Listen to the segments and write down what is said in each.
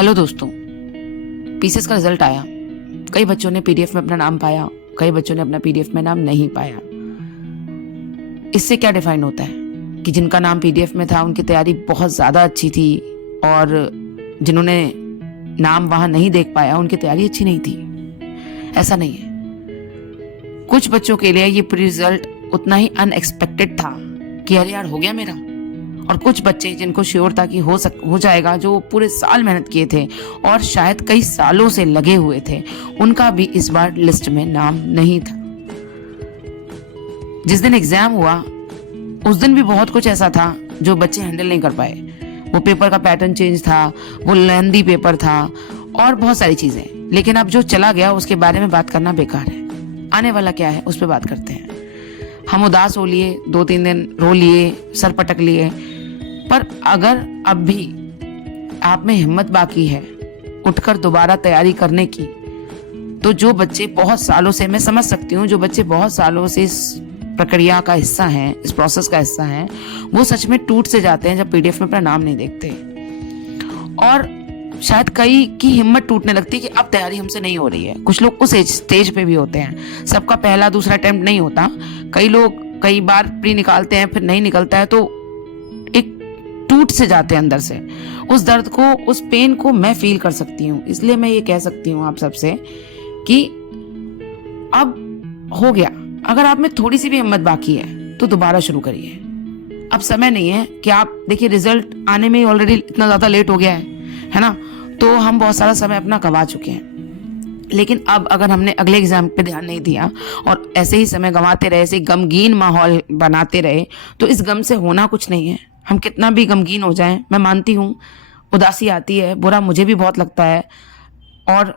Hello दोस्तों, PCS का result आया। कई बच्चों ने पीडीएफ में अपना नाम पाया, कई बच्चों ने अपना पीडीएफ में नाम नहीं पाया। इससे क्या डिफाइन होता है कि जिनका नाम पीडीएफ में था उनकी तैयारी बहुत ज़्यादा अच्छी थी और जिन्होंने नाम वहाँ नहीं देख पाया उनकी तैयारी अच्छी नहीं थी। ऐसा नहीं है। कुछ बच्चों के लिए ये रिजल्ट उतना ही अनएक्सपेक्टेड था कि अरे यार हो गया मेरा, और कुछ बच्चे जिनको श्योर था कि हो जाएगा, जो पूरे साल मेहनत किए थे और शायद कई सालों से लगे हुए थे, उनका भी इस बार लिस्ट में नाम नहीं था। जिस दिन एग्जाम हुआ उस दिन भी बहुत कुछ ऐसा था जो बच्चे हैंडल नहीं कर पाए। वो पेपर का पैटर्न चेंज था, वो लेंदी पेपर था और बहुत सारी चीजें। लेकिन अब जो चला गया उसके बारे में बात करना बेकार है। आने वाला क्या है उस पर बात करते हैं। हम उदास हो लिए, 2-3 दिन रो लिए, सर पटक लिए, पर अगर अब भी आप में हिम्मत बाकी है उठकर दोबारा तैयारी करने की, तो जो बच्चे बहुत सालों से, मैं समझ सकती हूँ, जो बच्चे बहुत सालों से इस प्रक्रिया का हिस्सा हैं, इस प्रोसेस का हिस्सा हैं, वो सच में टूट से जाते हैं जब पीडीएफ में अपना नाम नहीं देखते। और शायद कई की हिम्मत टूटने लगती है कि अब तैयारी हमसे नहीं हो रही है। कुछ लोग उस स्टेज पे भी होते हैं, सबका पहला दूसरा अटेम्प्ट नहीं होता। कई लोग कई बार प्री निकालते हैं, फिर नहीं निकलता है, तो एक टूट से जाते हैं अंदर से। उस दर्द को, उस पेन को मैं फील कर सकती हूँ। इसलिए मैं ये कह सकती हूँ आप सबसे कि अब हो गया। अगर आप में थोड़ी सी भी हिम्मत बाकी है तो दोबारा शुरू करिए। अब समय नहीं है कि आप देखिए, रिजल्ट आने में ऑलरेडी इतना ज्यादा लेट हो गया है ना, तो हम बहुत सारा समय अपना गंवा चुके हैं। लेकिन अब अगर हमने अगले एग्जाम पे ध्यान नहीं दिया और ऐसे ही समय गंवाते रहे, ऐसे गमगीन माहौल बनाते रहे, तो इस गम से होना कुछ नहीं है। हम कितना भी गमगीन हो जाएं, मैं मानती हूँ उदासी आती है, बुरा मुझे भी बहुत लगता है, और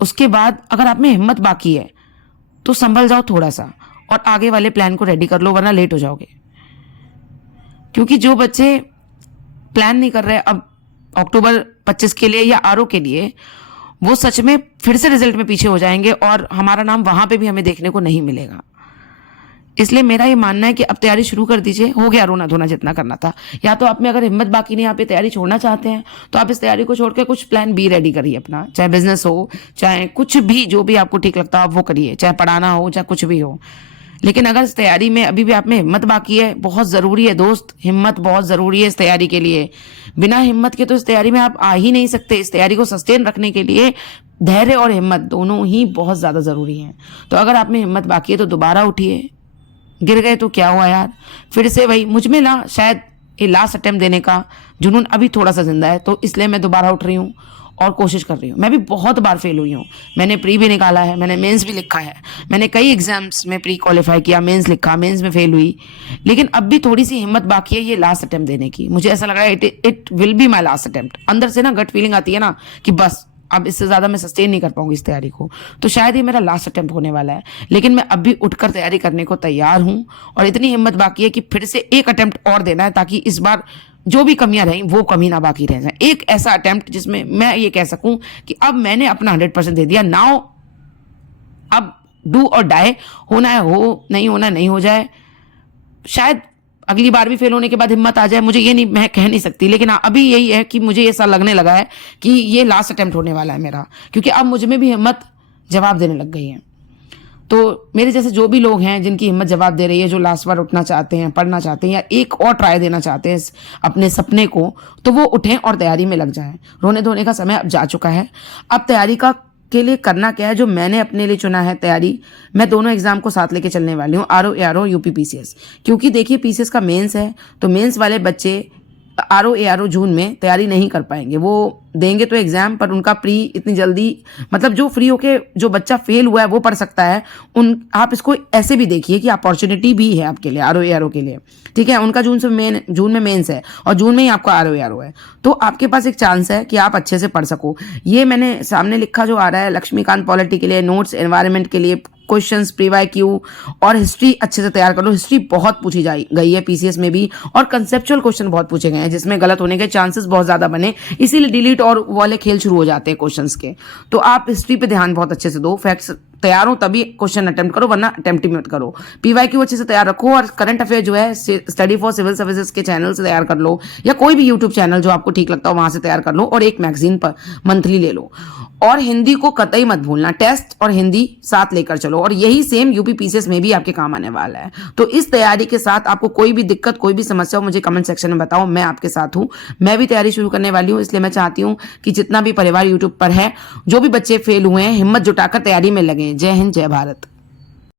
उसके बाद अगर आप में हिम्मत बाकी है तो संभल जाओ थोड़ा सा और आगे वाले प्लान को रेडी कर लो, वरना लेट हो जाओगे। क्योंकि जो बच्चे प्लान नहीं कर रहे अब अक्टूबर 25 के लिए या आरओ के लिए, वो सच में फिर से रिजल्ट में पीछे हो जाएंगे और हमारा नाम वहां पे भी हमें देखने को नहीं मिलेगा। इसलिए मेरा ये मानना है कि अब तैयारी शुरू कर दीजिए। हो गया रोना धोना जितना करना था। या तो आप में अगर हिम्मत बाकी नहीं, आप ये तैयारी छोड़ना चाहते हैं, तो आप इस तैयारी को छोड़ के कुछ प्लान बी रेडी करिए अपना। चाहे बिजनेस हो, चाहे कुछ भी, जो भी आपको ठीक लगता हो आप वो करिए, चाहे पढ़ाना हो, चाहे कुछ भी हो। लेकिन अगर इस तैयारी में अभी भी आप में हिम्मत बाकी है, बहुत जरूरी है दोस्त, हिम्मत बहुत जरूरी है इस तैयारी के लिए। बिना हिम्मत के तो इस तैयारी में आप आ ही नहीं सकते। इस तैयारी को सस्टेन रखने के लिए धैर्य और हिम्मत दोनों ही बहुत ज्यादा जरूरी हैं। तो अगर आप में हिम्मत बाकी है तो दोबारा उठिए। गिर गए तो क्या हुआ यार, फिर से वही। मुझ में ना शायद ये लास्ट अटेम्प्ट देने का जुनून अभी थोड़ा सा जिंदा है, तो इसलिए मैं दोबारा उठ रही हूँ और कोशिश कर रही हूँ। मैं भी बहुत बार फेल हुई हूँ। मैंने प्री भी निकाला है, मैंने मेंस भी लिखा है, मैंने कई एग्जाम्स में प्री क्वालिफाई किया, मेंस लिखा, मेंस में फेल हुई। लेकिन अब भी थोड़ी सी हिम्मत बाकी है ये लास्ट अटेम्प्ट देने की। मुझे ऐसा लग रहा है it will be my last attempt. अंदर से ना गट फीलिंग आती है ना कि बस अब इससे ज्यादा मैं सस्टेन नहीं कर पाऊंगी इस तैयारी को, तो शायद ये मेरा लास्ट अटेम्प्ट होने वाला है। लेकिन मैं अब भी उठकर तैयारी करने को तैयार हूं और इतनी हिम्मत बाकी है कि फिर से एक अटेम्प्ट और देना है, ताकि इस बार जो भी कमियां रही वो कमी ना बाकी रह जाए। एक ऐसा अटेम्प्ट जिसमें मैं ये कह सकूं कि अब मैंने अपना 100% दे दिया। नाउ अब डू और डाई, होना है हो, नहीं होना नहीं हो जाए। शायद अगली बार भी फेल होने के बाद हिम्मत आ जाए, मुझे ये नहीं, मैं कह नहीं सकती। लेकिन अभी यही है कि मुझे ऐसा लगने लगा है कि ये लास्ट अटेम्प्ट होने वाला है मेरा, क्योंकि अब मुझ में भी हिम्मत जवाब देने लग गई है। तो मेरे जैसे जो भी लोग हैं जिनकी हिम्मत जवाब दे रही है, जो लास्ट बार उठना चाहते हैं, पढ़ना चाहते हैं, या एक और ट्राई देना चाहते हैं अपने सपने को, तो वो उठें और तैयारी में लग जाएं। रोने धोने का समय अब जा चुका है। अब तैयारी के लिए करना क्या है, जो मैंने अपने लिए चुना है तैयारी, मैं दोनों एग्जाम को साथ लेके चलने वाली हूँ, आरओ एआरओ यूपी पीसीएस। क्योंकि देखिए पीसीएस का मेंस है, तो मेंस वाले बच्चे आरओ एआरओ जून में तैयारी नहीं कर पाएंगे। वो देंगे तो एग्जाम, पर उनका प्री इतनी जल्दी, मतलब जो फ्री होके जो बच्चा फेल हुआ है वो पढ़ सकता है। आप इसको ऐसे भी देखिए कि अपॉर्चुनिटी भी है आपके लिए, आरओ एआरओ के लिए, ठीक है। उनका जून में मेंस है और जून में ही आपका आरओ एआरओ है, तो आपके पास एक चांस है कि आप अच्छे से पढ़ सको। ये मैंने सामने लिखा जो आ रहा है, लक्ष्मीकांत पॉलिटी के लिए नोट्स, एनवायरनमेंट के लिए क्वेश्चंस, प्रीवाई क्यू और हिस्ट्री अच्छे से तैयार कर लो। हिस्ट्री बहुत पूछी गई है पीसीएस में भी, और कंसेप्चुअल क्वेश्चन बहुत पूछे गए हैं जिसमें गलत होने के चांसेस बहुत ज्यादा बने, इसीलिए डिलीट और वाले खेल शुरू हो जाते हैं क्वेश्चंस के। तो आप हिस्ट्री पे ध्यान बहुत अच्छे से दो, फैक्ट्स तैयार हो तभी क्वेश्चन अटेम्प्ट करो, वरना अटेम्प्ट ही मत करो। पीवाईक्यू अच्छे से तैयार रखो, और करंट अफेयर जो है स्टडी फॉर सिविल सर्विसेज के चैनल से तैयार कर लो, या कोई भी यूट्यूब चैनल जो आपको ठीक लगता हो वहां से तैयार कर लो, और एक मैगजीन पर मंथली ले लो। और हिंदी को कतई मत भूलना, टेस्ट और हिंदी साथ लेकर चलो, और यही सेम यूपी पीसीएस में भी आपके काम आने वाला है। तो इस तैयारी के साथ आपको कोई भी दिक्कत, कोई भी समस्या हो, मुझे कमेंट सेक्शन में बताओ, मैं आपके साथ हूं। मैं भी तैयारी शुरू करने वाली हूं, इसलिए मैं चाहती हूं कि जितना भी परिवार यूट्यूब पर है, जो भी बच्चे फेल हुए हैं, हिम्मत जुटाकर तैयारी में लगे। जय हिंद, जय भारत।